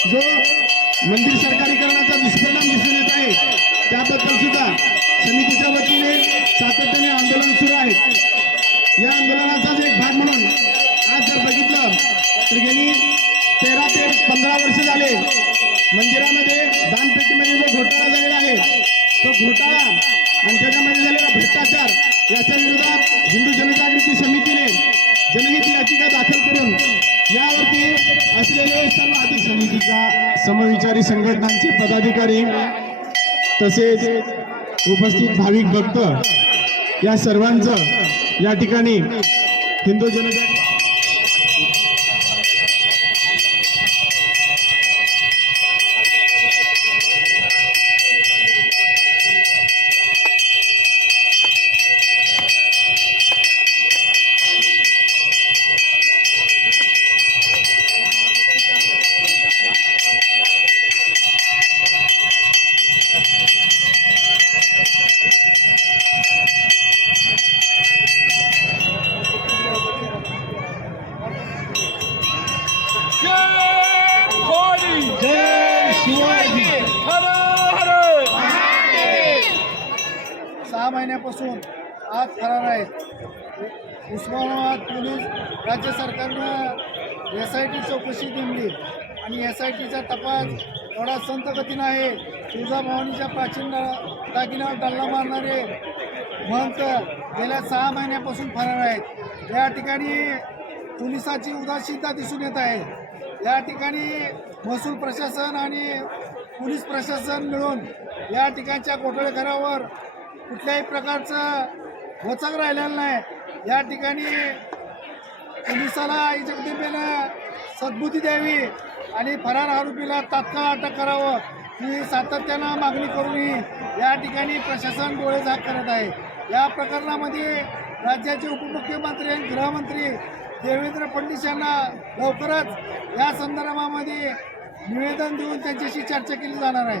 जो मंदिर सरकारीकरणाचा दुष्परिणाम दिसून येत आहे त्याबद्दल सुद्धा समितीच्या वतीने सातत्याने आंदोलन सुरू आहे. या आंदोलनाचाच एक भाग म्हणून आज जर बघितलं तर गेली तेरा ते पंधरा वर्ष झाले मंदिरामध्ये दानपेटीमध्ये जो घोटाळा झालेला आहे तो घोटाळा आणि त्याच्यामध्ये झालेला भ्रष्टाचार याच्या विरोधात हिंदू जनजागृती समितीने जनहित याचिका दाखल करून यावरती असलेले सर्व अधिक समितीच्या समविचारी संघटनांचे पदाधिकारी तसेच उपस्थित भाविक भक्त या सर्वांचं या ठिकाणी हिंदू जनता सहा महिन्यापासून आज फरार आहेत. उस्मानाबाद पोलीस राज्य सरकारनं एस आय टी चौकशी नेमली आणि एस आय टीचा तपास एवढा संत गतीनं आहे. तुळजाभवानीच्या प्राचीन दागिन्यावर डल्ला मारणारे महंत गेल्या सहा महिन्यापासून फरार आहेत. या ठिकाणी पोलिसाची उदासीनता दिसून येत आहे. या ठिकाणी महसूल प्रशासन आणि पोलीस प्रशासन मिळून या ठिकाणच्या घोटाळेकरावर कुठल्याही प्रकारचं वचक राहिलेलं नाही. या ठिकाणी पोलिसाला जगदीपेनं सद्बुद्धी द्यावी आणि फरार आरोपीला तात्काळ अटक करावं ही सातत्यानं मागणी करूनही या ठिकाणी प्रशासन डोळे झाक करत आहे. या प्रकरणामध्ये राज्याचे उपमुख्यमंत्री आणि गृहमंत्री देवेंद्र फडणवीस यांना लवकरच या संदर्भामध्ये निवेदन देऊन त्यांच्याशी चर्चा केली जाणार आहे.